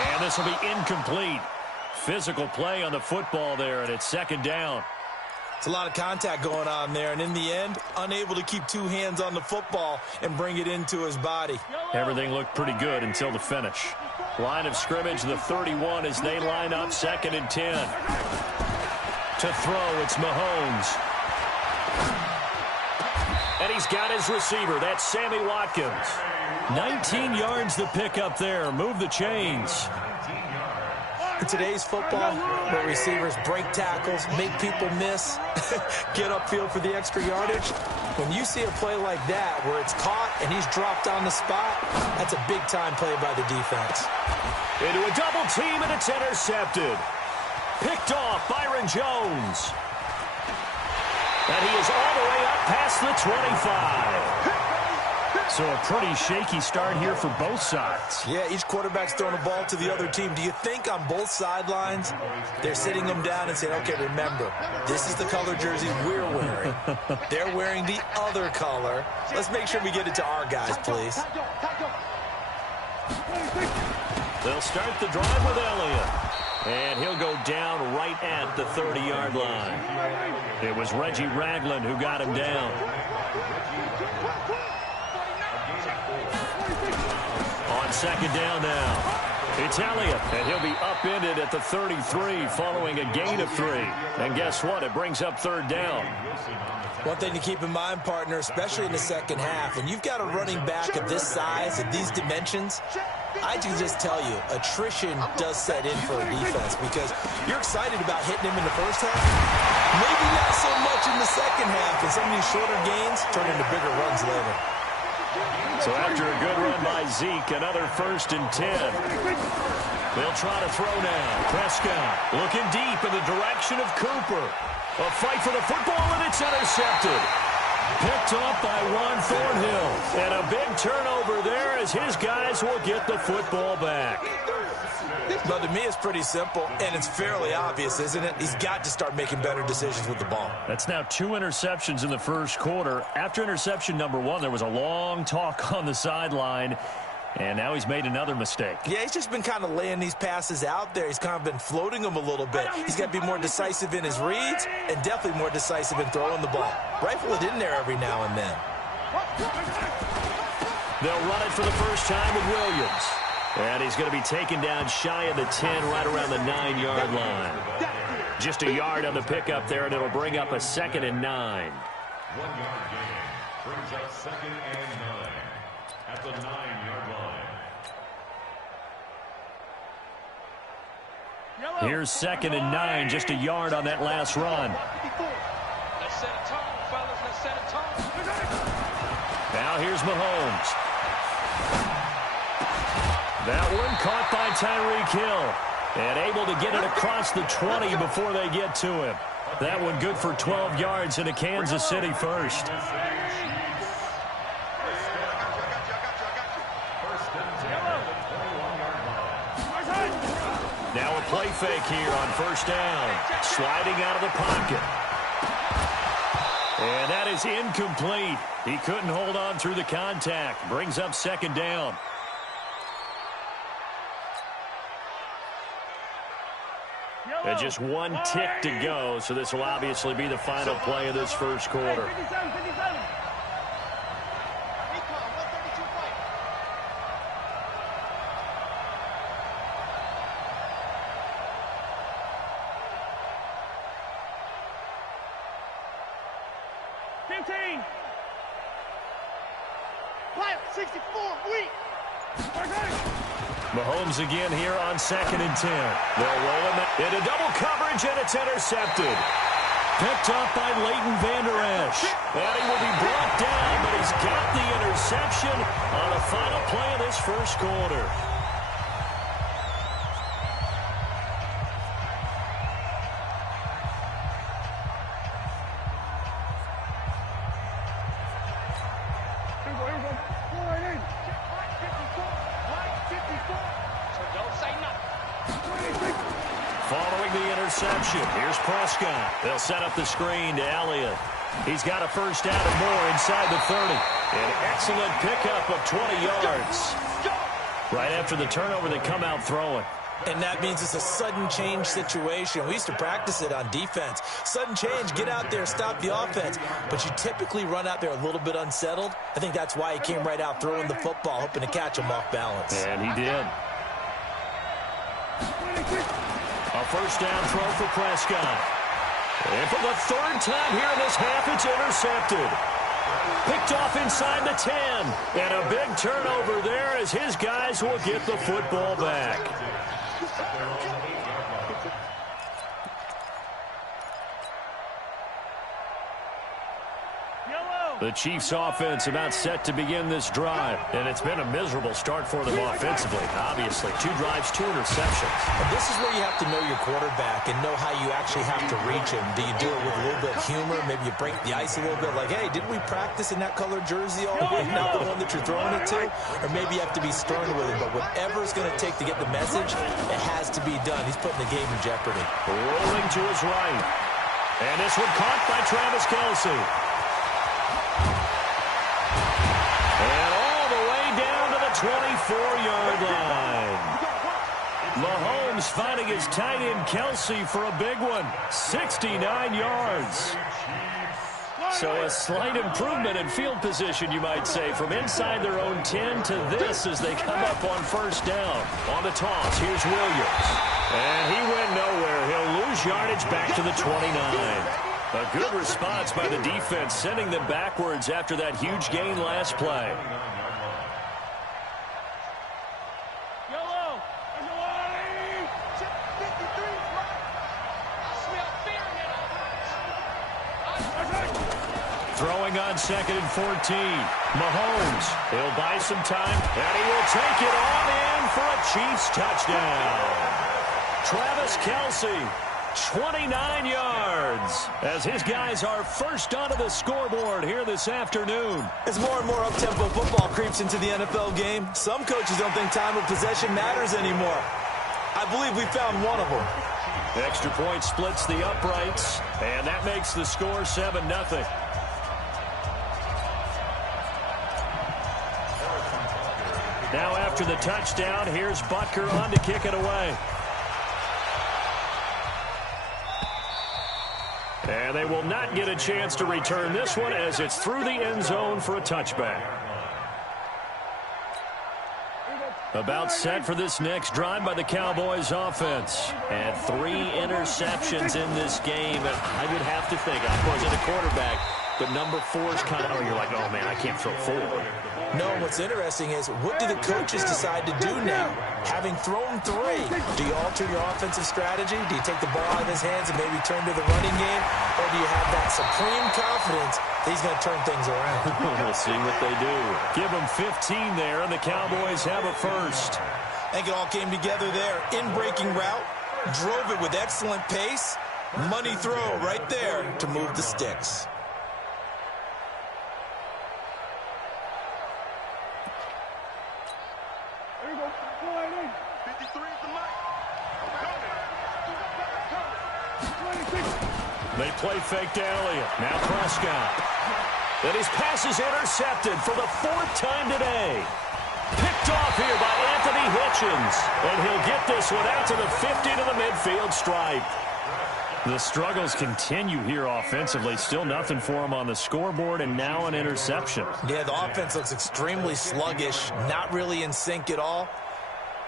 And this will be incomplete. Physical play on the football there, and it's second down. It's a lot of contact going on there, and in the end, unable to keep two hands on the football and bring it into his body. Everything looked pretty good until the finish. Line of scrimmage, the 31, as they line up 2nd and 10. To throw, it's Mahomes. And he's got his receiver. That's Sammy Watkins. 19 yards to pick up there. Move the chains. In today's football, where receivers break tackles, make people miss, get upfield for the extra yardage, when you see a play like that where it's caught and he's dropped on the spot, that's a big-time play by the defense. Into a double team, and it's intercepted. Picked off Byron Jones. And he is all the way up past the 25. So a pretty shaky start here for both sides. Yeah, each quarterback's throwing a ball to the other team. Do you think on both sidelines they're sitting them down and saying, okay, remember, this is the color jersey we're wearing. They're wearing the other color. Let's make sure we get it to our guys, please. They'll start the drive with Elliott. And he'll go down right at the 30-yard line. It was Reggie Ragland who got him down. On second down now, it's Elliott, and he'll be upended at the 33 following a gain of 3. And guess what? It brings up 3rd down. One thing to keep in mind, partner, especially in the second half, when you've got a running back of this size, of these dimensions, I can just tell you, attrition does set in for a defense because you're excited about hitting him in the first half. Maybe not so much in the second half, and some of these shorter gains turn into bigger runs later. So after a good run by Zeke, another 1st and 10. They'll try to throw now. Prescott looking deep in the direction of Cooper. A fight for the football, and it's intercepted. Picked off by Juan Thornhill. And a big turnover there as his guys will get the football back. But to me, it's pretty simple, and it's fairly obvious, isn't it? He's got to start making better decisions with the ball. That's now 2 interceptions in the first quarter. After interception number 1, there was a long talk on the sideline, and now he's made another mistake. Yeah, he's just been kind of laying these passes out there. He's kind of been floating them a little bit. He's got to be more decisive in his reads and definitely more decisive in throwing the ball. Rifle it in there every now and then. They'll run it for the first time with Williams. And he's going to be taken down shy of the 10, right around the 9-yard line. Just a yard on the pickup there, and it'll bring up a 2nd and 9. 1 yard gain brings up 2nd and 9 at the 9-yard line. Here's 2nd and 9, just a yard on that last run. Let's set a tone, fellas. Let's set a tone. Now here's Mahomes. That one caught by Tyreek Hill. And able to get it across the 20 before they get to him. That one good for 12 yards into Kansas City first. Now a play fake here on 1st down. Sliding out of the pocket. And that is incomplete. He couldn't hold on through the contact. Brings up 2nd down. And just 1 tick to go, so this will obviously be the final play of this first quarter. Mahomes again here on 2nd and 10. They'll roll him into double coverage, and it's intercepted. Picked up by Leighton Vander Esch. And he will be brought down, but he's got the interception on the final play of this first quarter. Following the interception, here's Prescott. They'll set up the screen to Elliott. He's got a 1st down and more inside the 30. An excellent pickup of 20 yards. Right after the turnover, they come out throwing. And that means it's a sudden change situation. We used to practice it on defense. Sudden change, get out there, stop the offense. But you typically run out there a little bit unsettled. I think that's why he came right out throwing the football, hoping to catch him off balance. And he did. A first down throw for Prescott. And for the third time here in this half, it's intercepted. Picked off inside the 10. And a big turnover there as his guys will get the football back. The Chiefs offense about set to begin this drive. And it's been a miserable start for them offensively, obviously. 2 drives, 2 interceptions. And this is where you have to know your quarterback and know how you actually have to reach him. Do you do it with a little bit of humor? Maybe you break the ice a little bit like, hey, didn't we practice in that colored jersey all week? Not the one that you're throwing it to? Or maybe you have to be stern with him. But whatever it's going to take to get the message, it has to be done. He's putting the game in jeopardy. Rolling to his right. And this one caught by Travis Kelce. And all the way down to the 24-yard line. Mahomes finding his tight end Kelce for a big one. 69 yards. So a slight improvement in field position, you might say, from inside their own 10 to this as they come up on first down. On the toss, here's Williams. And he went nowhere. He'll lose yardage back to the 29. A good response by the defense, sending them backwards after that huge gain last play. Throwing on 2nd and 14. Mahomes, he'll buy some time, and he will take it on in for a Chiefs touchdown. Travis Kelce, 29 yards, as his guys are first onto the scoreboard here this afternoon. As more and more up-tempo football creeps into the NFL game, some coaches don't think time of possession matters anymore. I believe we found one of them. Extra point splits the uprights, and that makes the score 7-0. Now after the touchdown, here's Butker on to kick it away. And they will not get a chance to return this one as it's through the end zone for a touchback. About set for this next drive by the Cowboys offense. And 3 interceptions in this game. And I would have to think, of course, in a quarterback, but number 4 is kind of, you're like, oh, man, I can't throw 4. No, what's interesting is, what do the coaches decide to do now? Having thrown 3, do you alter your offensive strategy? Do you take the ball out of his hands and maybe turn to the running game? Or do you have that supreme confidence that he's going to turn things around? We'll see what they do. Give them 15 there, and the Cowboys have a first. I think it all came together there. In-breaking route, drove it with excellent pace. Money throw right there to move the sticks. They play fake to Elliott. Now Prescott. And his pass is intercepted for the 4th time today. Picked off here by Anthony Hitchens. And he'll get this one out to the 50 to the midfield stripe. The struggles continue here offensively. Still nothing for him on the scoreboard, and now an interception. Yeah, the offense looks extremely sluggish, not really in sync at all.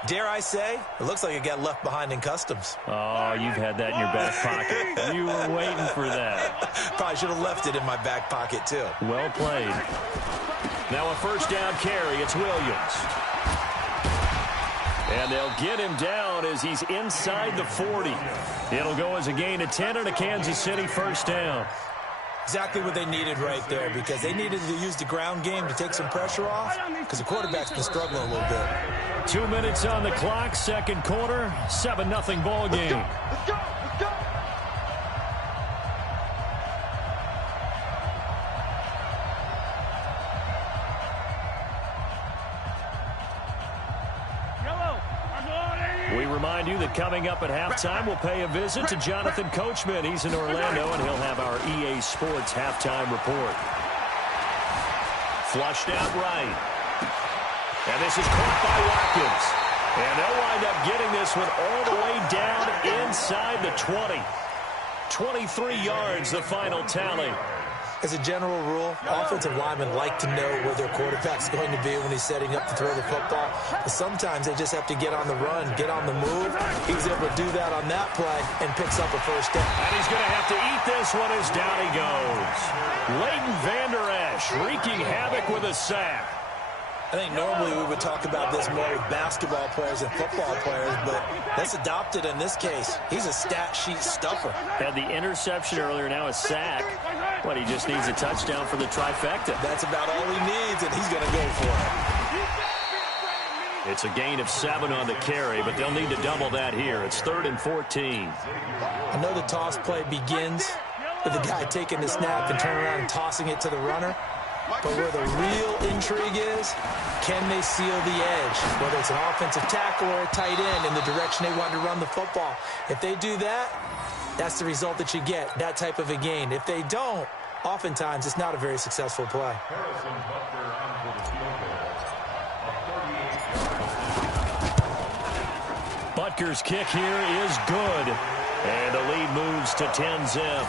Dare I say, it looks like it got left behind in customs. Oh, you've had that in your back pocket. You were waiting for that. Probably should have left it in my back pocket, too. Well played. Now a first down carry. It's Williams. And they'll get him down as he's inside the 40. It'll go as a gain of 10 and a Kansas City first down. Exactly what they needed right there, because they needed to use the ground game to take some pressure off, because the quarterback's been struggling a little bit. 2 minutes on the clock, second quarter, 7-0 ball game. Let's go! Let's go! We remind you that coming up at halftime, we'll pay a visit to Jonathan Coachman. He's in Orlando, and he'll have our EA Sports halftime report. Flushed out right. And this is caught by Watkins. And they'll wind up getting this one all the way down inside the 20. 23 yards, the final tally. As a general rule, offensive linemen like to know where their quarterback's going to be when he's setting up to throw the football. But sometimes they just have to get on the run, get on the move. He was able to do that on that play and picks up a first down. And he's going to have to eat this one as down he goes. Leighton Vander Esch wreaking havoc with a sack. I think normally we would talk about this more with basketball players and football players, but that's adopted in this case. He's a stat sheet stuffer. Had the interception earlier, now a sack. But he just needs a touchdown for the trifecta. That's about all he needs, and he's going to go for it. It's a gain of 7 on the carry, but they'll need to double that here. It's 3rd and 14. I know the toss play begins with the guy taking the snap and turning around and tossing it to the runner. But where the real intrigue is, can they seal the edge? Whether it's an offensive tackle or a tight end in the direction they want to run the football. If they do that, that's the result that you get, that type of a gain. If they don't, oftentimes it's not a very successful play. Butker's kick here is good. And the lead moves to 10-zip.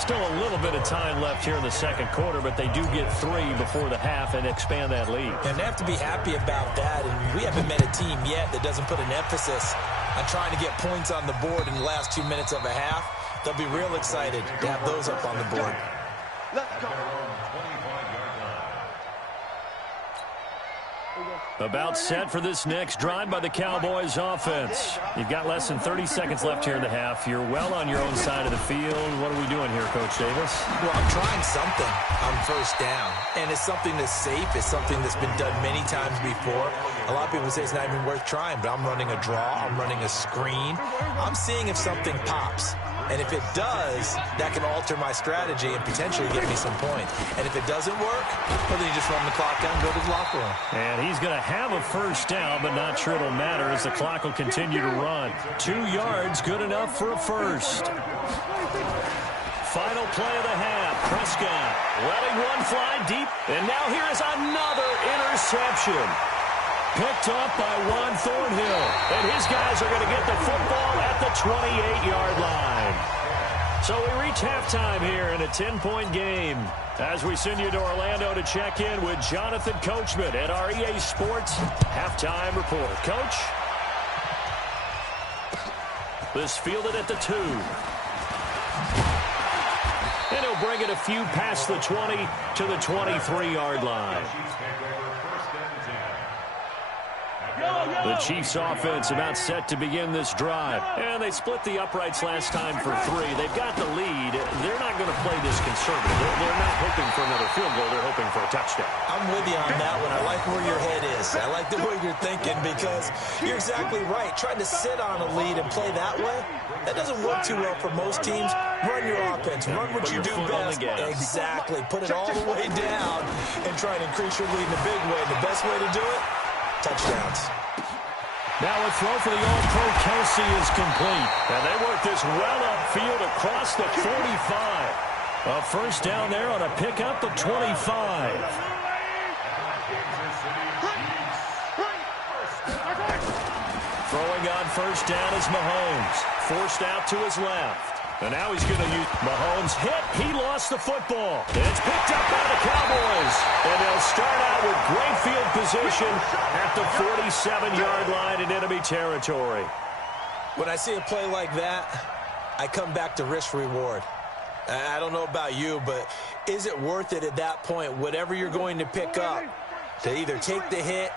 Still a little bit of time left here in the second quarter, but they do get 3 before the half and expand that lead. And they have to be happy about that. And we haven't met a team yet that doesn't put an emphasis on trying to get points on the board in the last 2 minutes of a half. They'll be real excited to have those up on the board. Let's go. About set for this next drive by the Cowboys offense. You've got less than 30 seconds left here in the half. You're well on your own side of the field. What are we doing here, Coach Davis? Well, I'm trying something on first down. And it's something that's safe. It's something that's been done many times before. A lot of people say it's not even worth trying, but I'm running a draw. I'm running a screen. I'm seeing if something pops. And if it does, that can alter my strategy and potentially get me some points. And if it doesn't work, well, then you just run the clock down and go to the locker room. And he's going to have a first down, but not sure it'll matter as the clock will continue to run. 2 yards, good enough for a first. Final play of the half. Prescott letting one fly deep. And now here is another interception. Picked off by Juan Thornhill. And his guys are going to get the football at the 28-yard line. So we reach halftime here in a 10-point game. As we send you to Orlando to check in with Jonathan Coachman at our EA Sports Halftime Report. Coach? This fielded at the 2. And he'll bring it a few past the 20 to the 23-yard line. The Chiefs offense about set to begin this drive. And they split the uprights last time for 3. They've got the lead. They're not going to play this conservative. They're not hoping for another field goal. They're hoping for a touchdown. I'm with you on that one. I like where your head is. I like the way you're thinking because you're exactly right. Trying to sit on a lead and play that way, that doesn't work too well for most teams. Run your offense. Run what you do best. Exactly. Put it all the way down and try and increase your lead in a big way. The best way to do it, touchdowns. Now a throw for the All-Pro Kelsey is complete. And they work this well upfield across the 45. A first down there on a pickup of 25. Throwing on first down is Mahomes. Forced out to his left. And now he's going to use Mahomes hit. He lost the football. And it's picked up by the Cowboys. And they'll start out with great field position at the 47-yard line in enemy territory. When I see a play like that, I come back to risk-reward. I don't know about you, but is it worth it at that point, whatever you're going to pick up, to either take the hit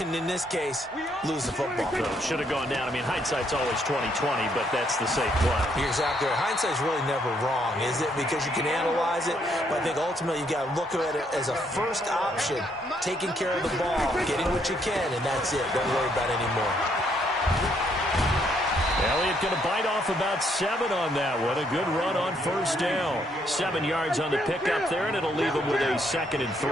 and, in this case, lose the football? Well, should have gone down. I mean, hindsight's always 20/20, but that's the safe play. You're exactly right. Hindsight's really never wrong, is it? Because you can analyze it, but I think ultimately you got to look at it as a first option, taking care of the ball, getting what you can, and that's it. Don't worry about it anymore. Elliott going to bite off about 7 on that one. A good run on first down. 7 yards on the pickup there, and it'll leave him with a 2nd and 3.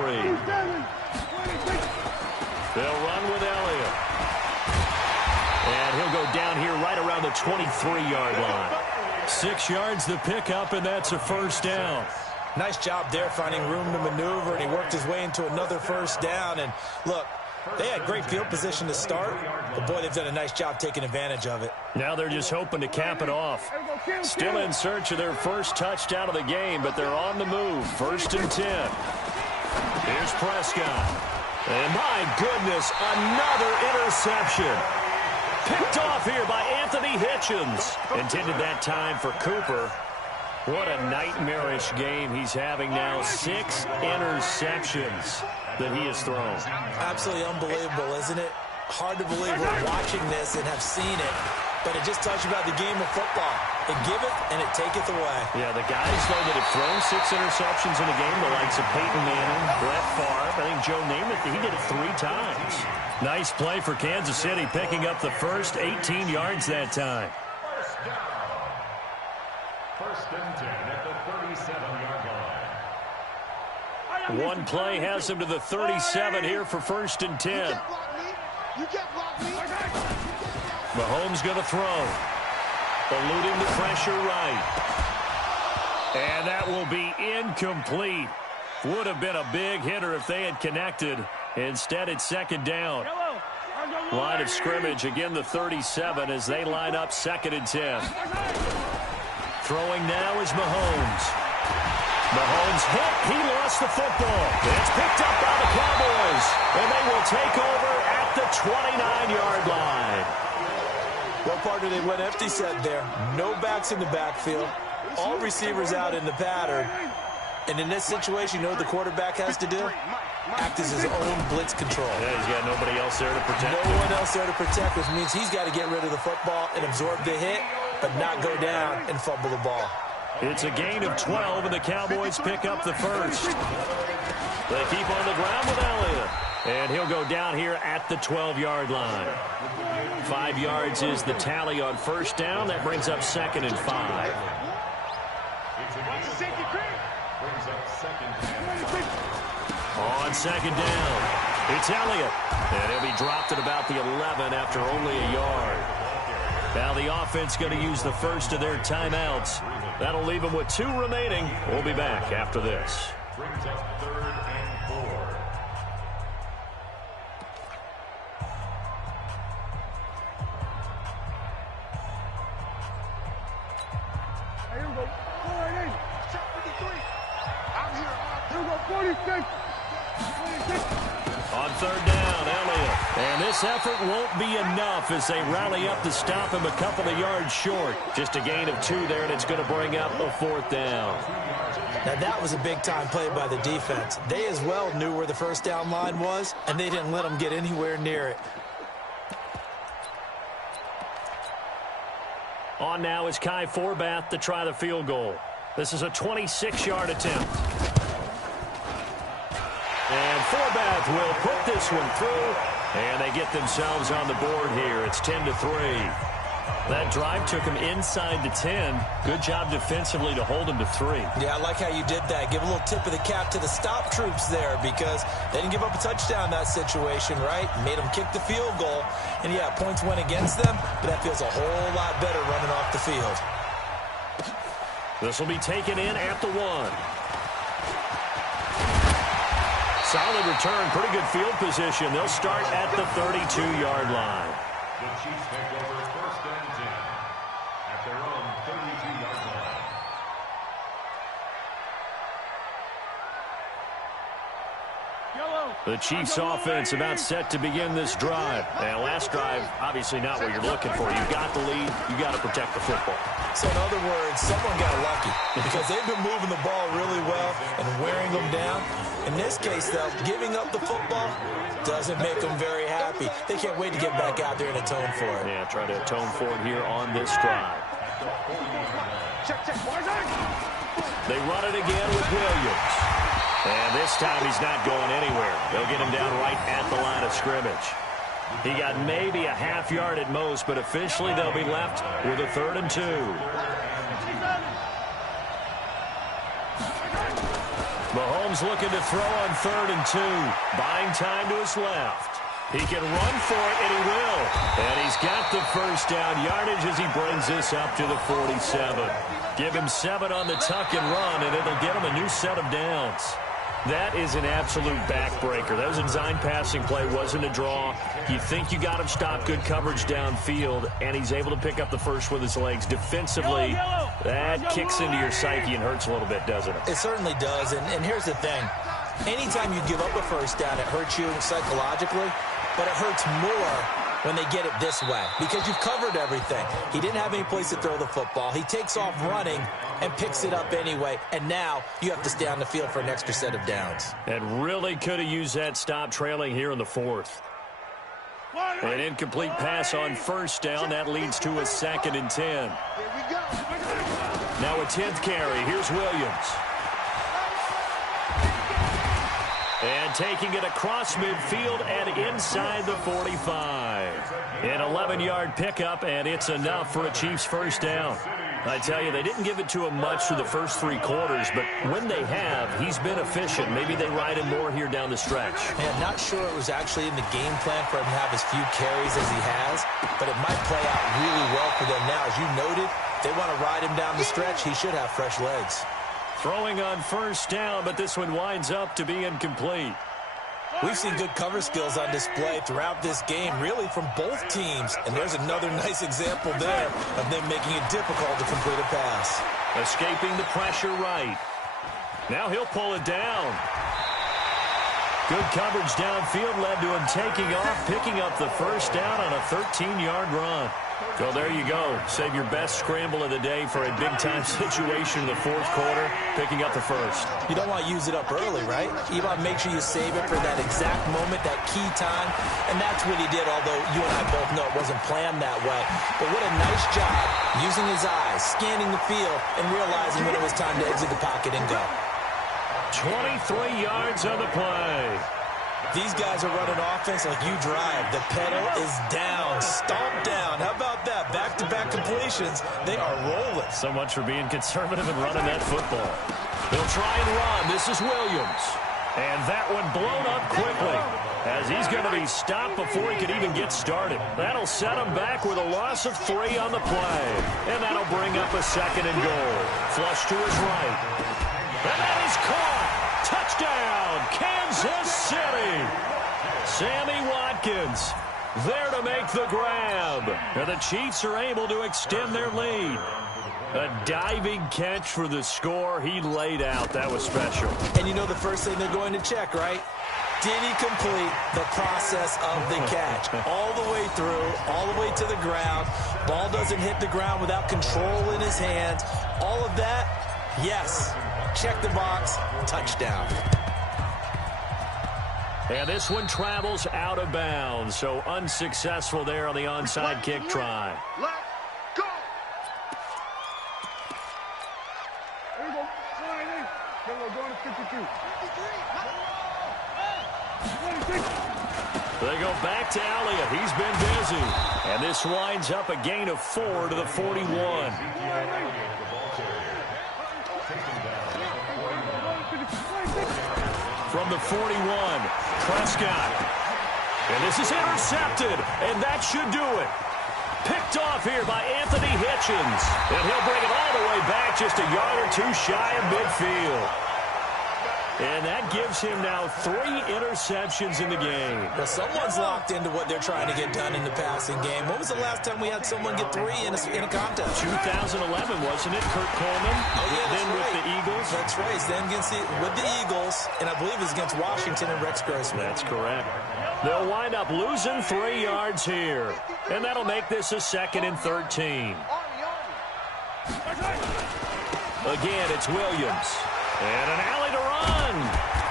They'll run with Elliott. And he'll go down here right around the 23-yard line. 6 yards the pickup, and that's a first down. Nice job there finding room to maneuver, and he worked his way into another first down. And look, they had great field position to start, but boy, they've done a nice job taking advantage of it. Now they're just hoping to cap it off. Still in search of their first touchdown of the game, but they're on the move. 1st and 10. Here's Prescott. And my goodness, another interception. Picked off here by Anthony Hitchens. Intended that time for Cooper. What a nightmarish game he's having now. 6 interceptions that he has thrown. Absolutely unbelievable, isn't it? Hard to believe we're watching this and have seen it, but it just tells you about the game of football. It giveth and it taketh away. Yeah, the guys, though, that have thrown 6 interceptions in a game, the likes of Peyton Manning, Brett Favre, I think Joe Namath, he did it 3 times. Nice play for Kansas City, picking up the first 18 yards that time. First and 10 at the 37-yard line. One play has him to the 37 here for 1st and 10. Mahomes going to throw. Eluding the pressure right. And that will be incomplete. Would have been a big hitter if they had connected. Instead, it's 2nd down. Line of scrimmage, again the 37 as they line up 2nd and 10. Throwing now is Mahomes. Mahomes hit. He lost the football. It's picked up by the Cowboys. And they will take over at the 29-yard line. Well, partner, they went empty set there. No backs in the backfield. All receivers out in the pattern. And in this situation, you know what the quarterback has to do? Act as his own blitz control. Yeah, he's got nobody else there to protect him. No one else there to protect, which means he's got to get rid of the football and absorb the hit, but not go down and fumble the ball. It's a gain of 12, and the Cowboys pick up the first. They keep on the ground with Elliott. And he'll go down here at the 12-yard line. 5 yards is the tally on 1st down. That brings up 2nd and 5. On 2nd down, it's Elliott. And he'll be dropped at about the 11 after only a yard. Now the offense going to use the first of their timeouts. That'll leave them with 2 remaining. We'll be back after this. Brings up 3rd and 4. On 3rd down, Elliott. And this effort won't be enough as they rally up to stop him a couple of yards short. Just a gain of 2 there, and it's going to bring up a 4th down. Now, that was a big-time play by the defense. They as well knew where the 1st down line was, and they didn't let them get anywhere near it. On now is Kai Forbath to try the field goal. This is a 26-yard attempt. And Forbath will put this one through, and they get themselves on the board here. It's 10-3. That drive took him inside the 10. Good job defensively to hold him to 3. Yeah, I like how you did that. Give a little tip of the cap to the stop troops there because they didn't give up a touchdown in that situation, right? Made them kick the field goal. And, yeah, points went against them, but that feels a whole lot better running off the field. This will be taken in at the 1. Solid return, pretty good field position. They'll start at the 32-yard line. The Chiefs take over 1st and 10 at their own 32-yard line. The Chiefs offense about set to begin this drive. And last drive, obviously not what you're looking for. You've got the lead. You've got to protect the football. So in other words, someone got lucky because they've been moving the ball really well and wearing them down. In this case, though, giving up the football doesn't make them very happy. They can't wait to get back out there and atone for it. Yeah, try to atone for it here on this drive. They run it again with Williams. And this time he's not going anywhere. They'll get him down right at the line of scrimmage. He got maybe a half yard at most, but officially they'll be left with a 3rd and 2. Mahomes looking to throw on 3rd and 2. Buying time to his left. He can run for it, and he will. And he's He's got the first down yardage as he brings this up to the 47. Give him 7 on the tuck and run, and it'll get him a new set of downs. That is an absolute backbreaker. That was a design passing play, wasn't a draw. You think you got him stopped, good coverage downfield, and he's able to pick up the first with his legs. Defensively, that kicks into your psyche and hurts a little bit, doesn't it? It certainly does, and here's the thing. Anytime you give up a first down, it hurts you psychologically, but it hurts more when they get it this way because you've covered everything. He didn't have any place to throw the football. He takes off running and picks it up anyway, and now you have to stay on the field for an extra set of downs. And really could have used that stop trailing here in the 4th. An incomplete pass on first down. That leads to a 2nd and 10. Now a 10th carry. Here's Williams. And taking it across midfield and inside the 45. An 11-yard pickup, and it's enough for a Chiefs first down. I tell you, they didn't give it to him much for the first 3 quarters, but when they have, he's been efficient. Maybe they ride him more here down the stretch. Man, not sure it was actually in the game plan for him to have as few carries as he has, but it might play out really well for them now. As you noted, they want to ride him down the stretch. He should have fresh legs. Throwing on first down, but this one winds up to be incomplete. We've seen good cover skills on display throughout this game, really from both teams. And there's another nice example there of them making it difficult to complete a pass. Escaping the pressure right. Now he'll pull it down. Good coverage downfield led to him taking off, picking up the first down on a 13-yard run. So there you go. Save your best scramble of the day for a big-time situation in the 4th quarter, picking up the first. You don't want to use it up early, right? You want to make sure you save it for that exact moment, that key time, and that's what he did, although you and I both know it wasn't planned that way. But what a nice job using his eyes, scanning the field, and realizing when it was time to exit the pocket and go. 23 yards on the play. These guys are running offense like you drive. The pedal is down, stomped down. How about that? Back-to-back completions. They are rolling. So much for being conservative and running that football. They'll try and run. This is Williams. And that one blown up quickly as he's going to be stopped before he could even get started. That'll set him back with a loss of 3 on the play. And that'll bring up a 2nd and goal. Flush to his right. And that is caught. Touchdown, Kansas City. Sammy Watkins there to make the grab. And the Chiefs are able to extend their lead. A diving catch for the score. He laid out. That was special. And you know the first thing they're going to check, right? Did he complete the process of the catch? All the way through, all the way to the ground. Ball doesn't hit the ground without control in his hands. All of that, yes. Check the box, touchdown. And this one travels out of bounds, so unsuccessful there on the onside kick try. Let go. There you go. There we go. Going to 52. They go back to Elliott. He's been busy. And this winds up a gain of 4 to the 41. From the 41, Prescott. And this is intercepted, and that should do it. Picked off here by Anthony Hitchens. And he'll bring it all the way back just a yard or 2 shy of midfield. And that gives him now 3 interceptions in the game. Well, someone's locked into what they're trying to get done in the passing game. When was the last time we had someone get 3 in a contest? 2011, wasn't it? Kurt Coleman. Oh, yeah, then right. with the Eagles. That's right. Then with the Eagles, and I believe it was against Washington and Rex Grossman. That's correct. They'll wind up losing 3 yards here. And that'll make this a 2nd and 13. Again, it's Williams. And an alley to run.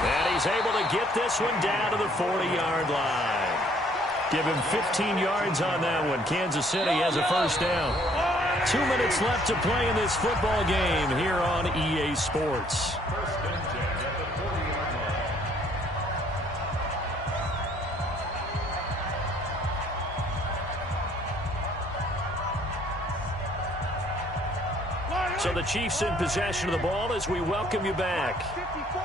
And he's able to get this one down to the 40-yard line. Give him 15 yards on that one. Kansas City has a first down. 2 minutes left to play in this football game here on EA Sports. So the Chiefs in possession of the ball as we welcome you back.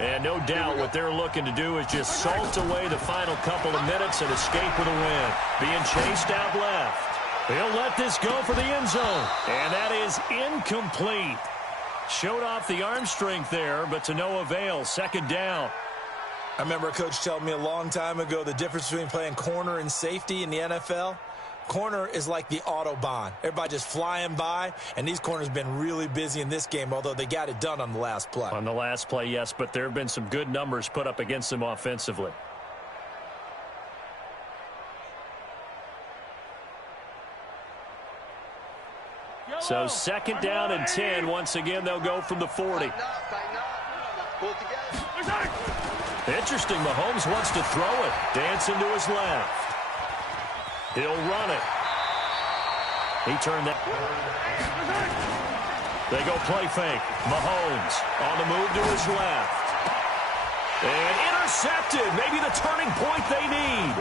And no doubt what they're looking to do is just salt away the final couple of minutes and escape with a win. Being chased out left. He'll let this go for the end zone. And that is incomplete. Showed off the arm strength there, but to no avail. Second down. I remember a coach telling me a long time ago the difference between playing corner and safety in the NFL. Corner is like the Autobahn. Everybody just flying by, and these corners have been really busy in this game, although they got it done on the last play. On the last play, yes, but there have been some good numbers put up against them offensively. So second down and 10. Once again, they'll go from the 40. Interesting. Mahomes wants to throw it. Dancing to his left. He'll run it. He turned that. They go play fake. Mahomes on the move to his left. And intercepted. Maybe the turning point they need.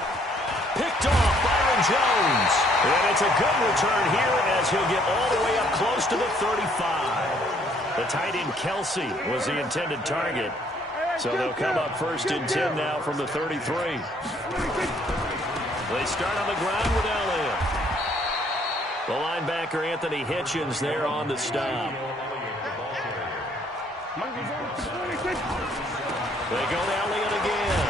Picked off Byron Jones. And it's a good return here as he'll get all the way up close to the 35. The tight end Kelsey was the intended target. So they'll come up first and 10 now from the 33. They start on the ground with Elliott. The linebacker Anthony Hitchens there on the stop. They go to Elliott again.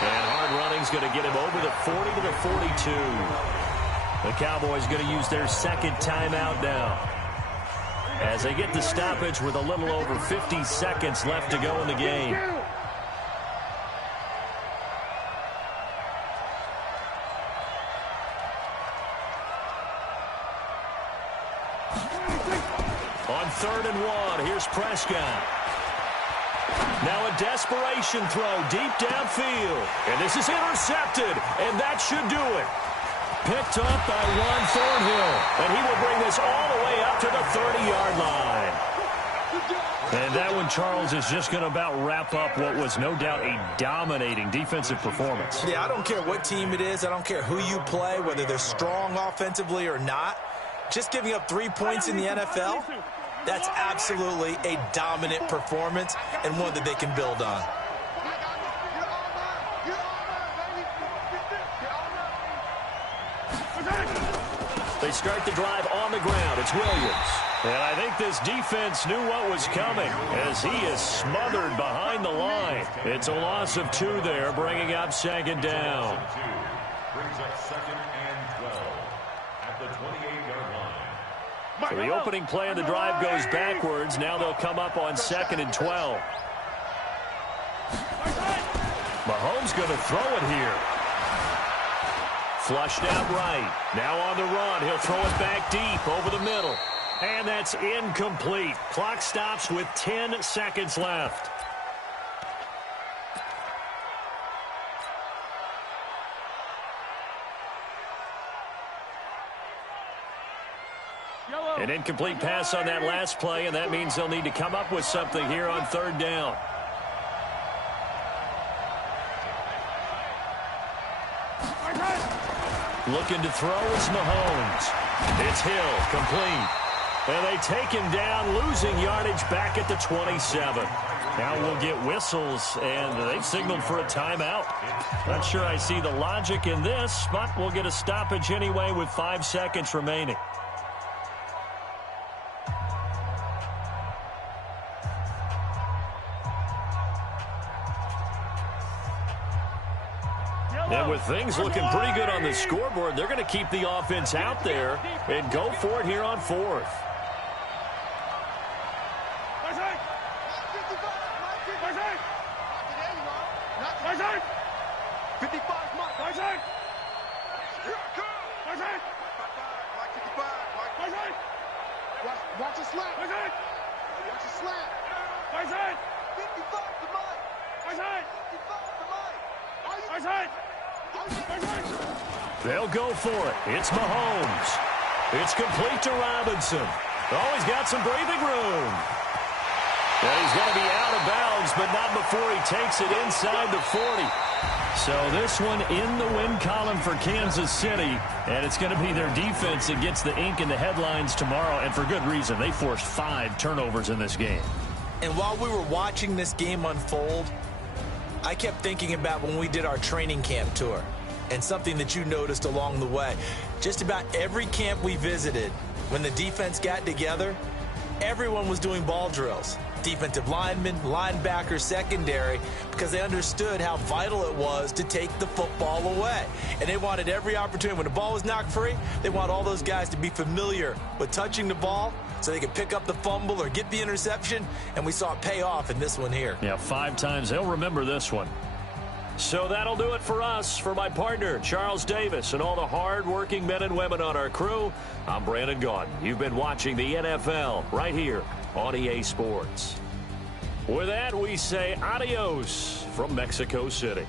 And hard running's going to get him over the 40 to the 42. The Cowboys going to use their second timeout now, as they get the stoppage with a little over 50 seconds left to go in the game. On 3rd and 1, here's Prescott. Now a desperation throw deep downfield. And this is intercepted, and that should do it. Picked up by Juan Thornhill, and he will bring this all the way up to the 30-yard line. And that one, Charles, is just going to about wrap up what was no doubt a dominating defensive performance. Yeah, I don't care what team it is. I don't care who you play, whether they're strong offensively or not. Just giving up 3 points in the NFL, that's absolutely a dominant performance and one that they can build on. They start the drive on the ground. It's Williams. And I think this defense knew what was coming as he is smothered behind the line. It's a loss of 2 there, bringing up second down. Brings up 2nd and 12 at the 28-yard line. So the opening play of the drive goes backwards. Now they'll come up on 2nd and 12. Mahomes going to throw it here. Flushed out right. Now on the run. He'll throw it back deep over the middle. And that's incomplete. Clock stops with 10 seconds left. An incomplete pass on that last play, and that means they'll need to come up with something here on 3rd down. Looking to throw is Mahomes. It's Hill, complete. And they take him down, losing yardage back at the 27. Now we'll get whistles, and they've signaled for a timeout. Not sure I see the logic in this, but we'll get a stoppage anyway with 5 seconds remaining. And with things looking pretty good on the scoreboard, they're going to keep the offense out there and go for it here on 4th. Watch it slap. Watch it slap. 55 to Mike. 55 to Mike. They'll go for it. It's Mahomes. It's complete to Robinson. Oh, he's got some breathing room. And he's going to be out of bounds, but not before he takes it inside the 40. So this one in the win column for Kansas City, and it's going to be their defense that gets the ink in the headlines tomorrow, and for good reason. They forced 5 turnovers in this game. And while we were watching this game unfold, I kept thinking about when we did our training camp tour. and something that you noticed along the way. Just about every camp we visited, when the defense got together, everyone was doing ball drills. Defensive linemen, linebackers, secondary, because they understood how vital it was to take the football away. And they wanted every opportunity. When the ball was knocked free, they want all those guys to be familiar with touching the ball so they could pick up the fumble or get the interception, and we saw it pay off in this one here. Yeah, 5 times. They'll remember this one. So that'll do it for us. For my partner, Charles Davis, and all the hard-working men and women on our crew, I'm Brandon Gaudin. You've been watching the NFL right here on EA Sports. With that, we say adios from Mexico City.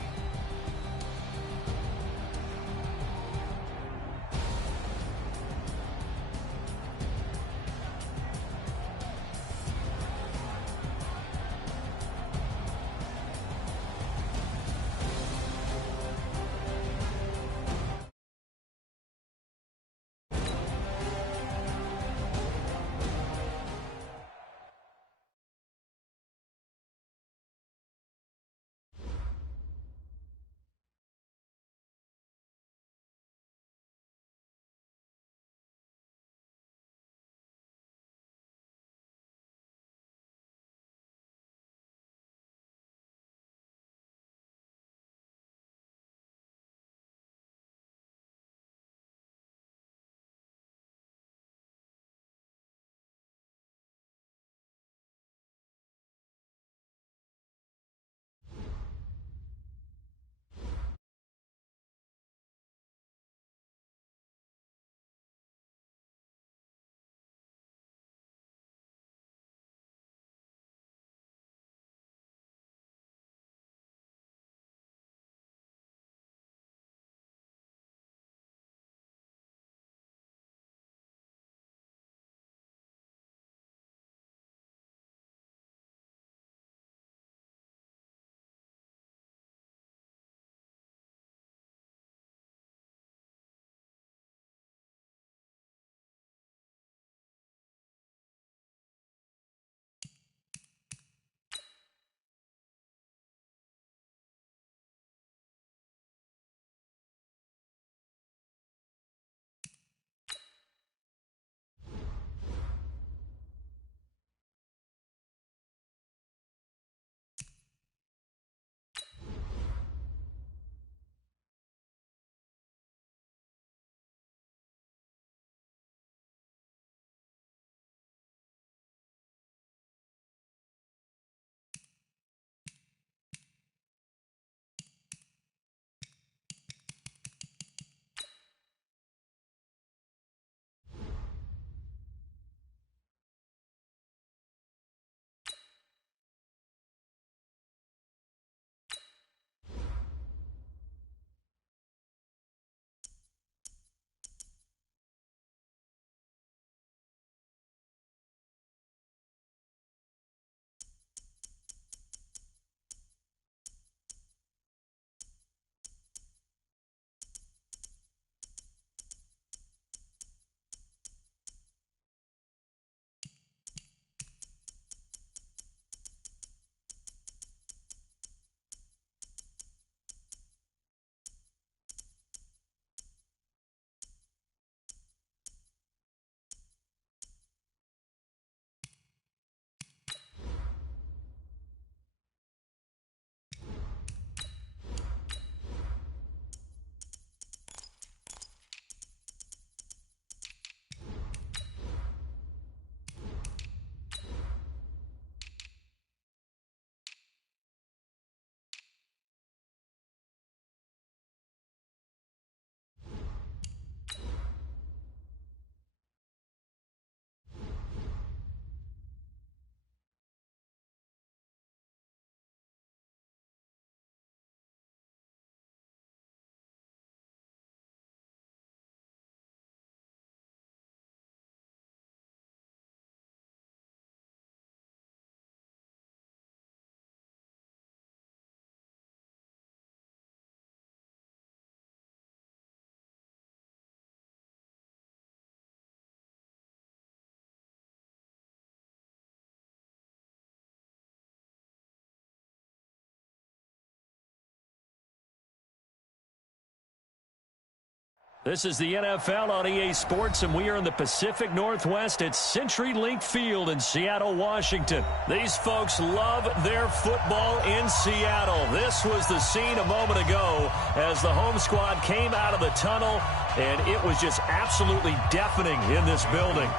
This is the NFL on EA Sports, and we are in the Pacific Northwest at CenturyLink Field in Seattle, Washington. These folks love their football in Seattle. This was the scene a moment ago as the home squad came out of the tunnel, and it was just absolutely deafening in this building.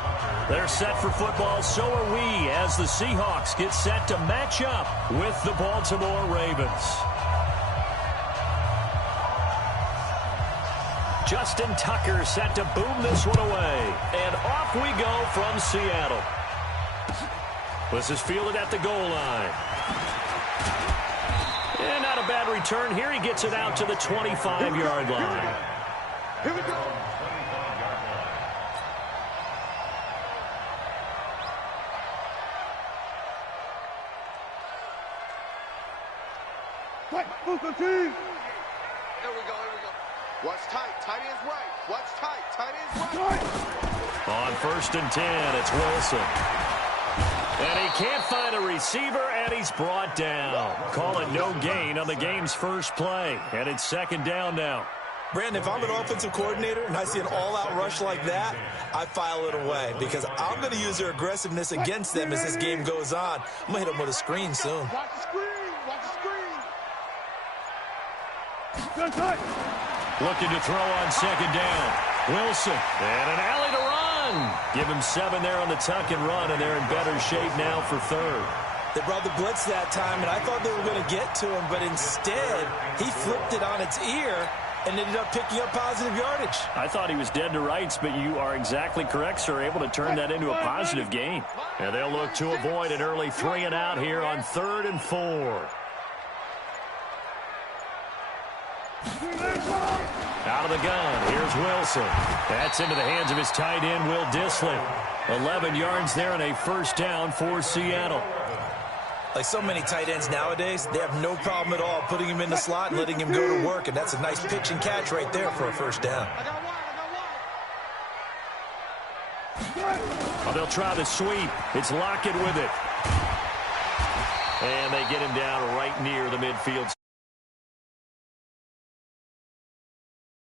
They're set for football, so are we, as the Seahawks get set to match up with the Baltimore Ravens. Justin Tucker set to boom this one away. And off we go from Seattle. This is fielded at the goal line. And not a bad return here. He gets it out to the 25-yard line. Here we go. Right, move the team. Here we go. Watch tight. Tight ends right. Watch tight. Tight ends right. On 1st and 10, it's Wilson. And he can't find a receiver, and he's brought down. Call it no gain on the game's first play. And it's 2nd down now. Brandon, if I'm an offensive coordinator and I see an all-out rush like that, I file it away because I'm going to use their aggressiveness against them as this game goes on. I'm going to hit them with a screen soon. Watch the screen. Watch the screen. Good tight. Looking to throw on 2nd down. Wilson. And an alley to run. Give him 7 there on the tuck and run, and they're in better shape now for 3rd. They brought the blitz that time, and I thought they were going to get to him, but instead, he flipped it on its ear and ended up picking up positive yardage. I thought he was dead to rights, but you are exactly correct, sir. Able to turn that into a positive gain. And they'll look to avoid an early 3 and out here on 3rd and 4. Out of the gun, here's Wilson. That's into the hands of his tight end, Will Dissly. 11 yards there and a 1st down for Seattle. Like so many tight ends nowadays, they have no problem at all putting him in the slot and letting him go to work, and that's a nice pitch and catch right there for a 1st down. Well, they'll try the sweep. It's Lockett with it. And they get him down right near the midfield.